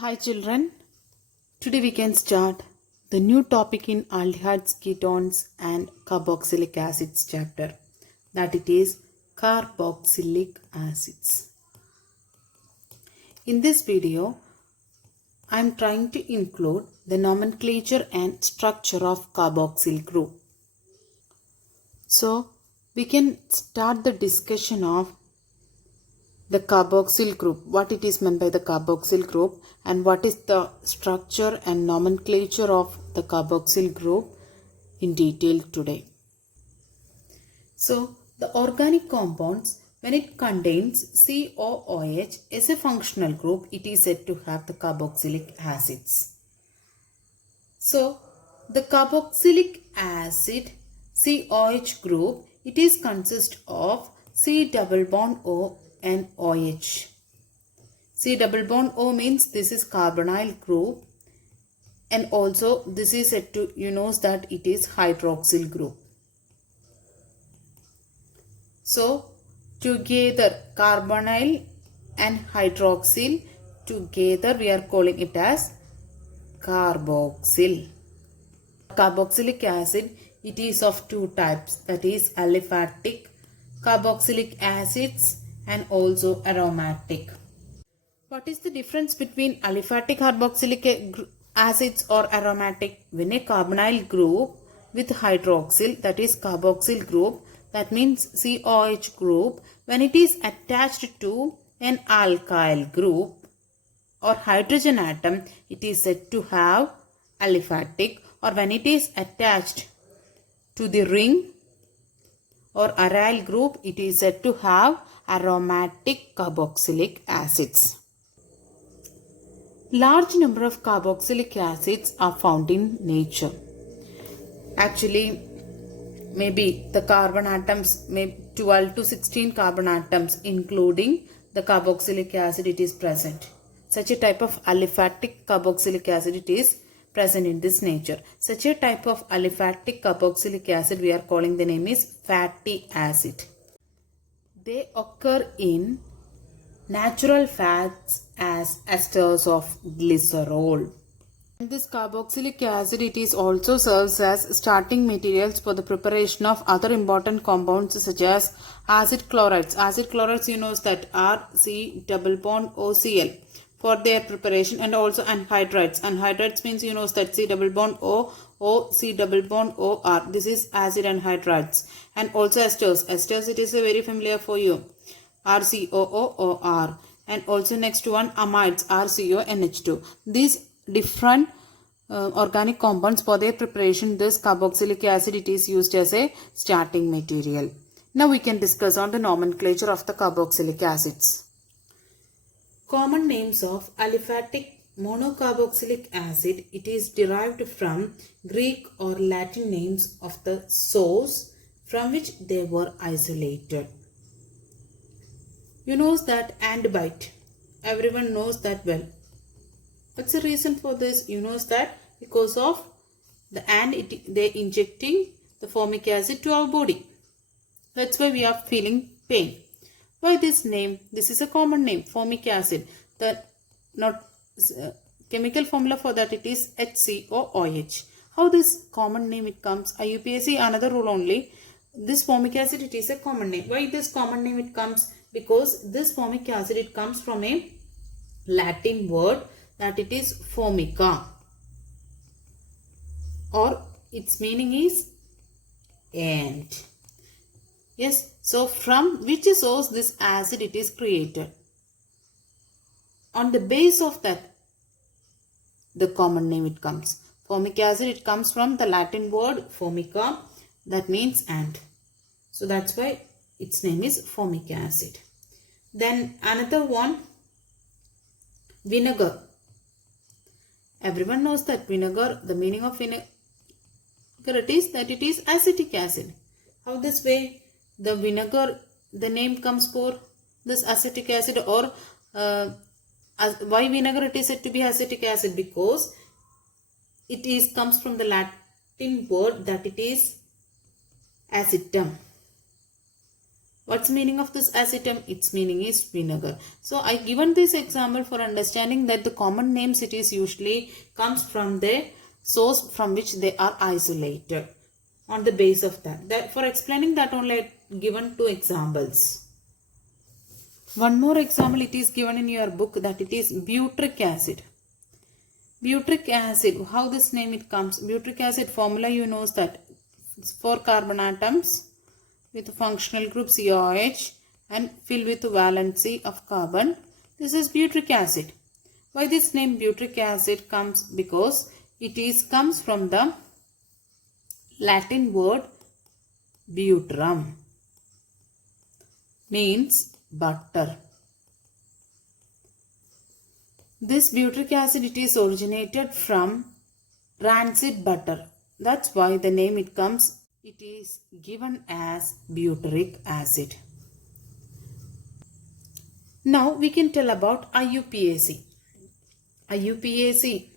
Hi children, today we can start the new topic in aldehydes, ketones and carboxylic acids chapter, that it is carboxylic acids. In this video, I am trying to include the nomenclature and structure of carboxyl group. So, we can start the discussion of the carboxyl group, what it is meant by the carboxyl group and what is the structure and nomenclature of the carboxyl group in detail today. So the organic compounds, when it contains COOH as a functional group, it is said to have the carboxylic acids. So the carboxylic acid COH group, it is consist of C double bond O and OH. C double bond O means this is carbonyl group, and also this is said to, that it is hydroxyl group. So together carbonyl and hydroxyl together we are calling it as carboxyl. Carboxylic acid, it is of two types, that is aliphatic carboxylic acids and also aromatic. What is the difference between aliphatic carboxylic acids or aromatic? When a carbonyl group with hydroxyl, that is carboxyl group, that means COH group, when it is attached to an alkyl group or hydrogen atom, it is said to have aliphatic, or when it is attached to the ring or aryl group, it is said to have aromatic carboxylic acids. Large number of carboxylic acids are found in nature. Actually, maybe the carbon atoms, maybe 12 to 16 carbon atoms, including the carboxylic acid, it is present. Such a type of aliphatic carboxylic acid, it is present in this nature. Such a type of aliphatic carboxylic acid, we are calling the name is fatty acid. They occur in natural fats as esters of glycerol. And this carboxylic acid, it is also serves as starting materials for the preparation of other important compounds such as acid chlorides. Acid chlorides, that are C double bond OCl for their preparation, and also anhydrides. Anhydrides means that C double bond O C double bond OR. This is acid anhydrides. And also esters. Esters, it is very familiar for you. RCOOR. And also next one amides, RCONH2. These different organic compounds, for their preparation, this carboxylic acid, it is used as a starting material. Now we can discuss on the nomenclature of the carboxylic acids. Common names of aliphatic monocarboxylic acid, it is derived from Greek or Latin names of the source from which they were isolated. You know that andebite. Everyone knows that well. What's the reason for this? That because of the they injecting the formic acid to our body. That's why we are feeling pain. Why this name? This is a common name, formic acid. The chemical formula for that, it is HCOOH. How this common name it comes? IUPAC, another rule only. This formic acid, it is a common name. Why this common name it comes? Because this formic acid, it comes from a Latin word, that it is formica, or its meaning is ant. Yes, so from which source this acid it is created? On the base of that, the common name it comes. Formic acid, it comes from the Latin word formica, that means ant. So that's why its name is formic acid. Then another one, vinegar. Everyone knows that vinegar, the meaning of vinegar, it is that it is acetic acid. How this way the vinegar, the name comes for this acetic acid, or why vinegar it is said to be acetic acid? Because it is comes from the Latin word, that it is acidum. What's the meaning of this acetum? Its meaning is vinegar. So I given this example for understanding that the common names it is usually comes from the source from which they are isolated. On the base of that for explaining that only I given two examples. One more example it is given in your book, that it is butyric acid. Butyric acid, how this name it comes? Butyric acid formula you know that 4 carbon atoms with functional group COH and filled with valency of carbon. This is butyric acid. Why this name butyric acid comes? Because it comes from the Latin word butrum, means butter. This butyric acid it is originated from rancid butter. That's why the name it comes. It is given as butyric acid. Now we can tell about IUPAC. IUPAC,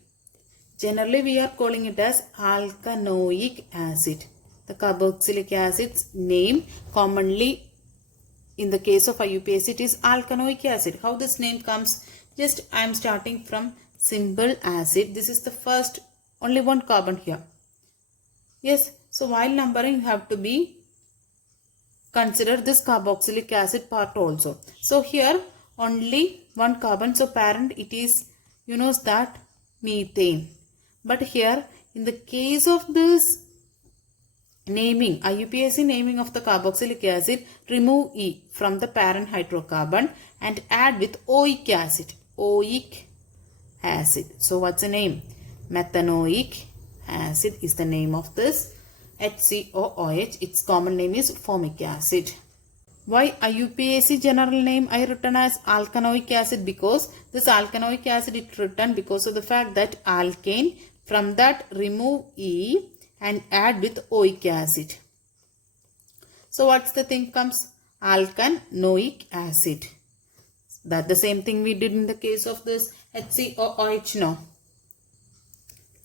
generally we are calling it as alkanoic acid. The carboxylic acid's name commonly in the case of IUPAC it is alkanoic acid. How this name comes? Just I am starting from simple acid. This is the first, only one carbon here. Yes, so while numbering you have to be consider this carboxylic acid part also. So here only one carbon, so parent it is, you know that, methane. But here in the case of this naming, IUPAC naming of the carboxylic acid, remove E from the parent hydrocarbon and add with oic acid. Oic acid. So what's the name? Methanoic acid is the name of this HCOOH. Its common name is formic acid. Why IUPAC general name I written as alkanoic acid? Because this alkanoic acid is written because of the fact that alkane, from that remove E and add with oic acid. So what's the thing comes? Alkanoic acid. That the same thing we did in the case of this HCOOH now.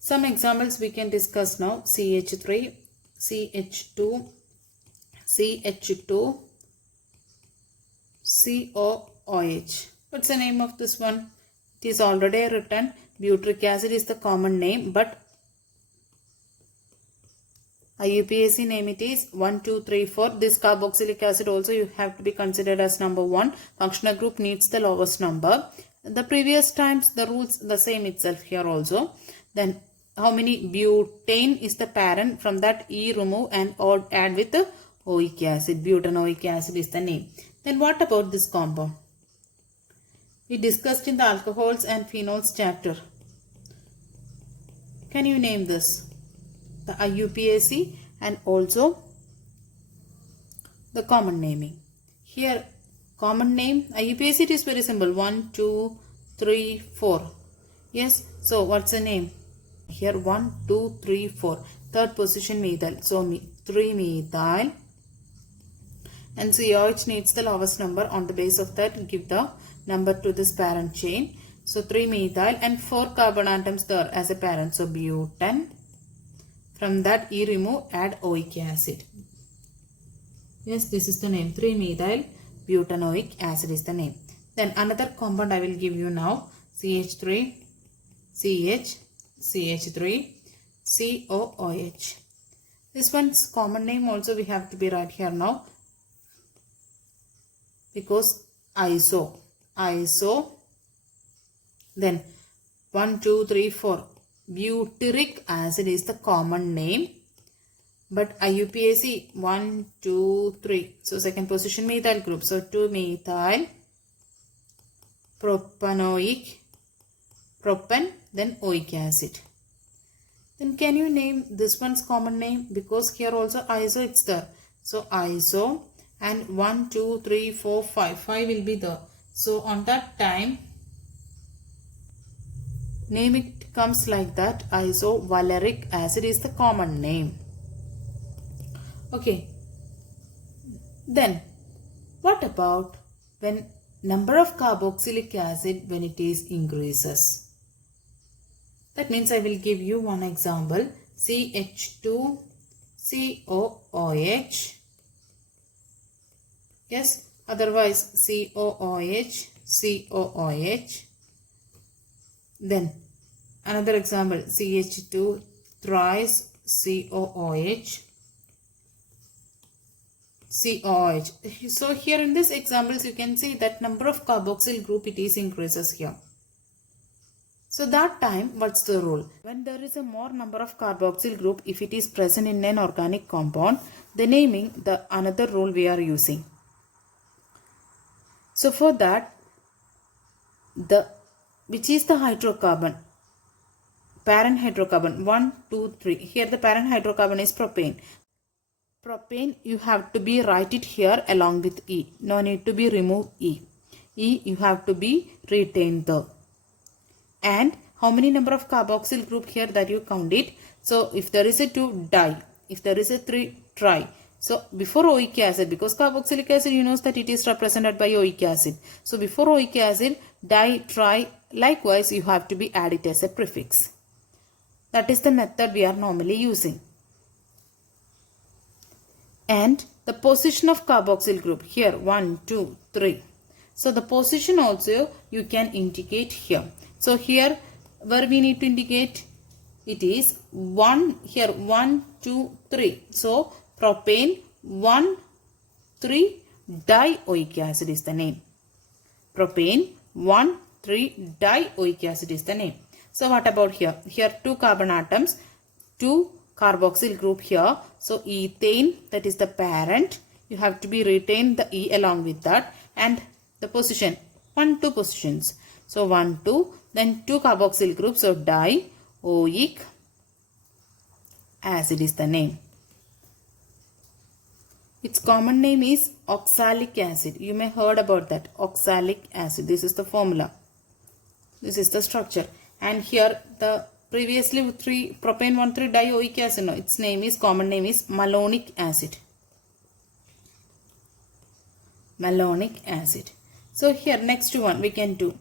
Some examples we can discuss now. CH3, CH2, CH2, COOH. What's the name of this one? It is already written. Butyric acid is the common name, but IUPAC name it is 1, 2, 3, 4. This carboxylic acid also you have to be considered as number 1. Functional group needs the lowest number. The previous times the rules the same itself here also. Then how many? Butane is the parent. From that E remove and add with the oic acid. Butanoic acid is the name. Then what about this compound? We discussed in the alcohols and phenols chapter. Can you name this? The IUPAC and also the common naming. Here common name IUPAC it is very simple. 1, 2, 3, 4. Yes. So what's the name? Here 1, 2, 3, 4. Third position methyl. So 3 methyl. And COH needs the lowest number. On the base of that give the number to this parent chain. So 3 methyl and 4 carbon atoms there as a parent. So butane. From that E remove, add oic acid. Yes, this is the name. 3 methyl butanoic acid is the name. Then another compound I will give you now. CH3, CH, CH3, COOH. This one's common name also we have to be right here now. Because iso. Then 1, 2, 3, 4. Butyric acid is the common name. But IUPAC 1, 2, 3. So second position methyl group. So 2 methyl propanoic, propan, then oic acid. Then can you name this one's common name? Because here also iso it's there. So iso and 1, 2, 3, 4, 5. 5 will be there. So on that time name it comes like that. Isovaleric acid is the common name. Okay. Then what about when number of carboxylic acid when it is increases? That means I will give you one example. CH2COOH Yes, otherwise COOH, COOH. Then another example, CH2 thrice COOH, COOH. So here in this examples you can see that number of carboxyl group it is increases here. So that time what's the rule? When there is a more number of carboxyl group, if it is present in an organic compound, the naming the another rule we are using. So for that, which is the hydrocarbon? Parent hydrocarbon 1, 2, 3. Here the parent hydrocarbon is propane. Propane you have to be write it here along with E. No need to be remove E. E you have to be retain the. And how many number of carboxyl group here that you count it? So if there is a 2, di. If there is a 3, tri. So before oic acid, because carboxylic acid you know that it is represented by oic acid. So before oic acid, di, tri, likewise you have to be added as a prefix. That is the method we are normally using. And the position of carboxyl group here 1, 2, 3. So the position also you can indicate here. So here where we need to indicate it is 1 here 1, 2, 3. So propane 1, 3 dioic acid is the name. Propane 1, 3 dioic acid is the name. So what about here? Here 2 carbon atoms, 2 carboxyl group here. So ethane, that is the parent. You have to be retain the E along with that. And the position 1, 2 positions. So 1, 2. Then 2 carboxyl groups. So dioic acid is the name. Its common name is oxalic acid. You may heard about that. Oxalic acid. This is the formula. This is the structure. And here the previously 3 propane 1, 3 dioic acid. No, its name is common name is malonic acid. Malonic acid. So here next one we can do.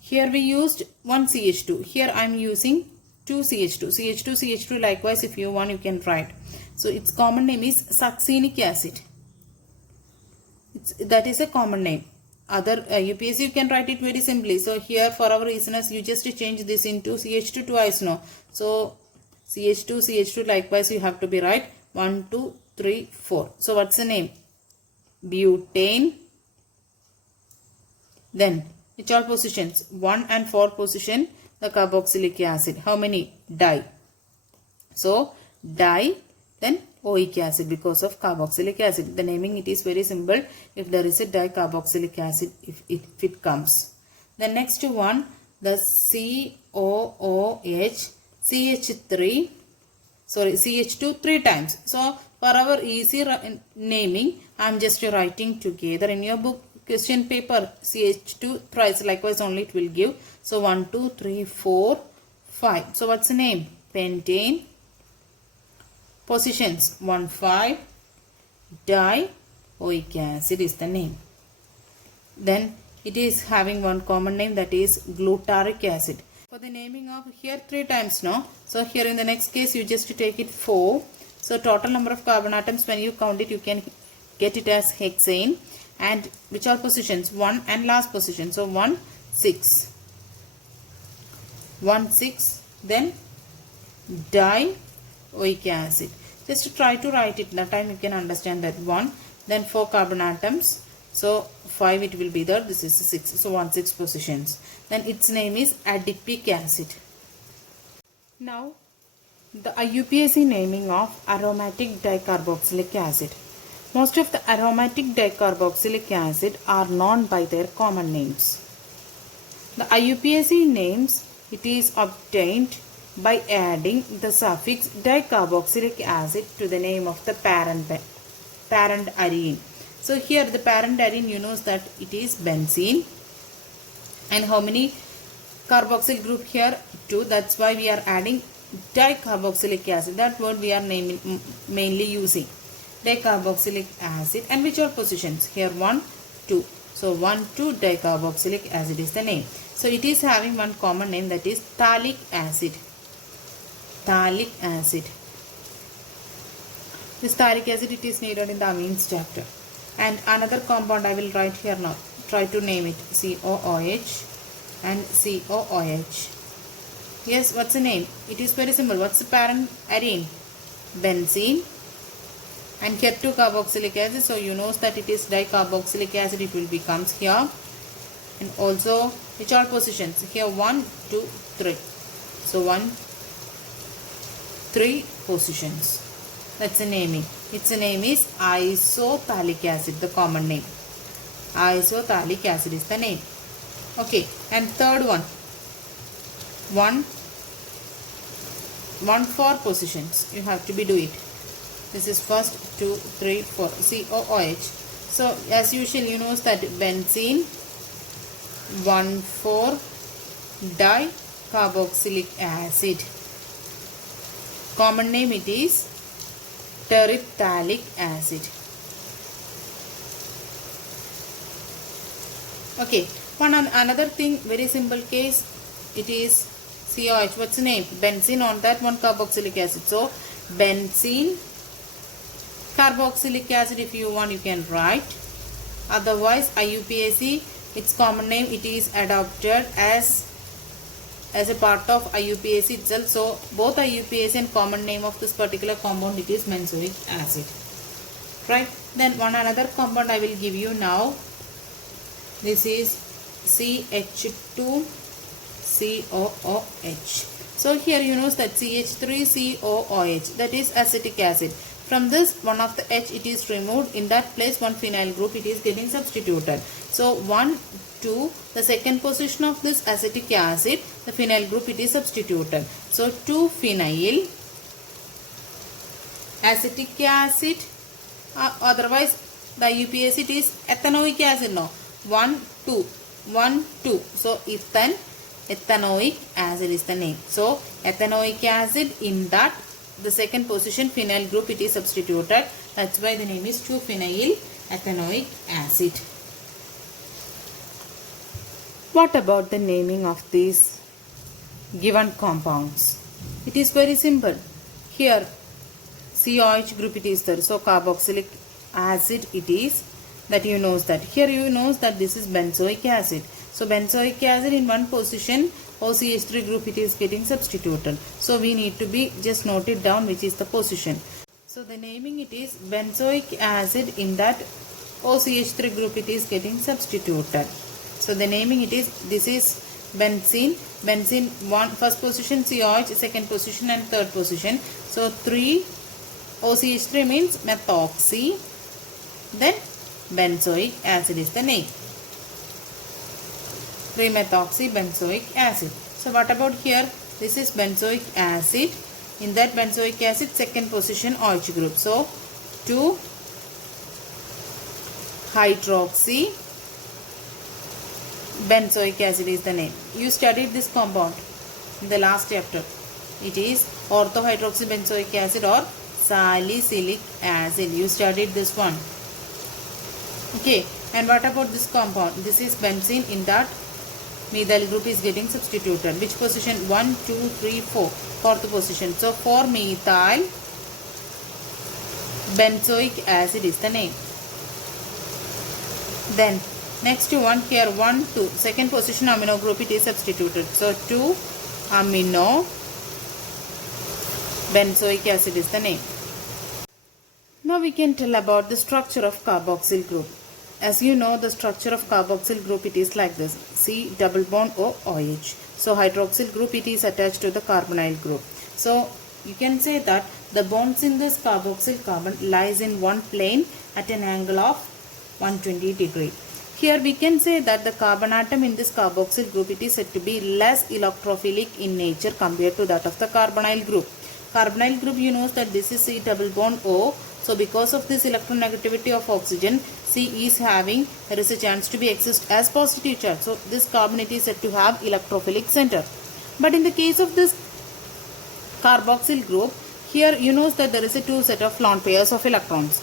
Here we used 1 CH2. Here I am using 2 CH2. CH2, CH2 likewise if you want you can write. So its common name is succinic acid. That is a common name. Other UPSC you can write it very simply. So here for our listeners you just change this into CH2 twice now. So CH2, CH2 likewise you have to be right. 1, 2, 3, 4. So what's the name? Butane. Then which all positions? 1 and 4 position the carboxylic acid. How many? Di. So di then oic acid because of carboxylic acid. The naming it is very simple. If there is a dicarboxylic acid if it comes. The next one the COOH CH3 sorry CH2 3 times. So for our easy naming I am just writing together in your book question paper CH2 thrice likewise only it will give. So 1, 2, 3, 4, 5. So what's the name? Pentane. Positions 1, 5 dioic acid is the name. Then it is having one common name that is glutaric acid. For the naming of here 3 times now. So here in the next case you just take it 4. So total number of carbon atoms when you count it you can get it as hexane. And which are positions? 1 and last position. So 1, 6. 1, 6. Then dioic acid. Just try to write it. That time you can understand that 1. Then 4 carbon atoms. So 5 it will be there. This is 6. So 1, 6 positions. Then its name is adipic acid. Now the IUPAC naming of aromatic dicarboxylic acid. Most of the aromatic dicarboxylic acid are known by their common names. The IUPAC names it is obtained by adding the suffix dicarboxylic acid to the name of the parent arene. So here the parent arene you know that it is benzene. And how many carboxyl group here? 2. That's why we are adding dicarboxylic acid. That word we are mainly using. Dicarboxylic acid. And which are positions? Here 1, 2. So 1, 2 dicarboxylic acid is the name. So it is having one common name that is phthalic acid. Phthalic acid. This phthalic acid it is needed in the amines chapter. And another compound I will write here now. Try to name it. COOH and COOH. Yes, what's the name? It is very simple. What's the parent arene? Benzene. And here 2 carboxylic acid. So you know that it is dicarboxylic acid. It will becomes here. And also which are positions? Here 1, 2, 3. So 1, 3 positions. That's the naming. Its name is isophthalic acid, the common name. Isophthalic acid is the name. Okay, and third one. 1, 4 positions. You have to be do it. This is first 2, 3, 4. COOH. So as usual, you know that benzene 1,4 dicarboxylic acid. Common name it is terephthalic acid. Okay, another thing, very simple case, it is COH. What's the name? Benzene on that 1 carboxylic acid. So benzene carboxylic acid, if you want you can write. Otherwise IUPAC, its common name, it is adopted as a part of IUPAC itself. So both IUPAC and common name of this particular compound, it is benzoic acid. Right. Then another compound I will give you now. This is CH2COOH. So here you know that CH3COOH, that is acetic acid. From this, one of the H it is removed. In that place, one phenyl group it is getting substituted. So 1, 2, the second position of this acetic acid, the phenyl group it is substituted. So 2 phenyl acetic acid, otherwise the IUPAC it is ethanoic acid. No, 1, 2, 1, 2. So ethanoic acid is the name. So ethanoic acid, in that the second position phenyl group it is substituted. That's why the name is 2-phenyl ethanoic acid. What about the naming of these given compounds? It is very simple. Here COH group it is there. So carboxylic acid it is, that you knows that. Here you knows that this is benzoic acid. So benzoic acid, in one position OCH3 group it is getting substituted. So we need to be just note it down which is the position. So the naming it is benzoic acid, in that OCH3 group it is getting substituted. So the naming it is, this is benzene. Benzene, first position COH, second position and third position. So 3 OCH3 means methoxy. Then benzoic acid is the name. 3-methoxy benzoic acid. So what about here? This is benzoic acid. In that benzoic acid, second position OH group. So 2 hydroxy benzoic acid is the name. You studied this compound in the last chapter. It is orthohydroxy benzoic acid or salicylic acid. You studied this one. Okay, and what about this compound? This is benzene. In that methyl group is getting substituted. Which position? 1, 2, 3, 4. Fourth position. So 4-methyl benzoic acid is the name. Then next one here, 1, 2. Second position amino group it is substituted. So 2 amino benzoic acid is the name. Now we can tell about the structure of carboxyl group. As you know, the structure of carboxyl group it is like this: C double bond O OH. So hydroxyl group it is attached to the carbonyl group. So you can say that the bonds in this carboxyl carbon lies in one plane at an angle of 120 degree. Here we can say that the carbon atom in this carboxyl group it is said to be less electrophilic in nature compared to that of the carbonyl group. Carbonyl group, you know that this is C double bond O. So because of this electronegativity of oxygen, C is having, there is a chance to be exist as positive charge. So this carbon it is said to have electrophilic center. But in the case of this carboxyl group, here you know that there is a 2 set of lone pairs of electrons.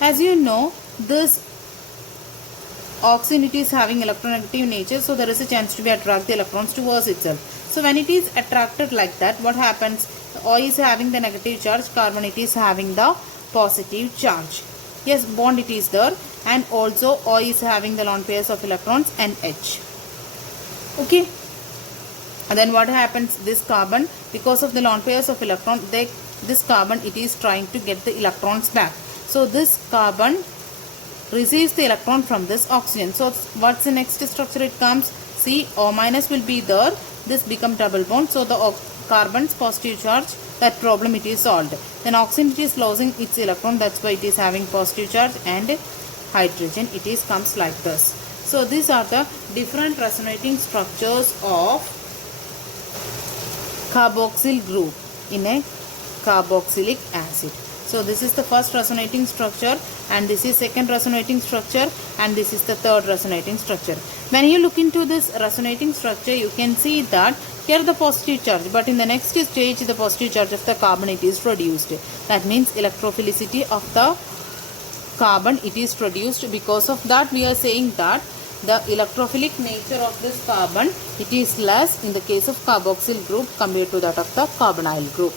As you know, this oxygen it is having electronegative nature, so there is a chance to be attract the electrons towards itself. So when it is attracted like that, what happens? O is having the negative charge, carbon it is having the positive charge. Yes, bond it is there. and also O is having the lone pairs of electrons and H. Okay. And then what happens, this carbon, because of the lone pairs of electron, this carbon, it is trying to get the electrons back. So this carbon receives the electron from this oxygen. So what's the next structure it comes? See, O minus will be there. This become double bond. So the carbon's positive charge, that problem it is solved. Then oxygen, it is losing its electron. That's why it is having positive charge, and hydrogen, it is comes like this. So these are the different resonating structures of carboxyl group in a carboxylic acid. So this is the first resonating structure, and this is second resonating structure, and this is the third resonating structure. When you look into this resonating structure, you can see that here the positive charge, but in the next stage the positive charge of the carbon, it is reduced. That means electrophilicity of the carbon, it is reduced. Because of that, we are saying that the electrophilic nature of this carbon, it is less in the case of carboxyl group compared to that of the carbonyl group.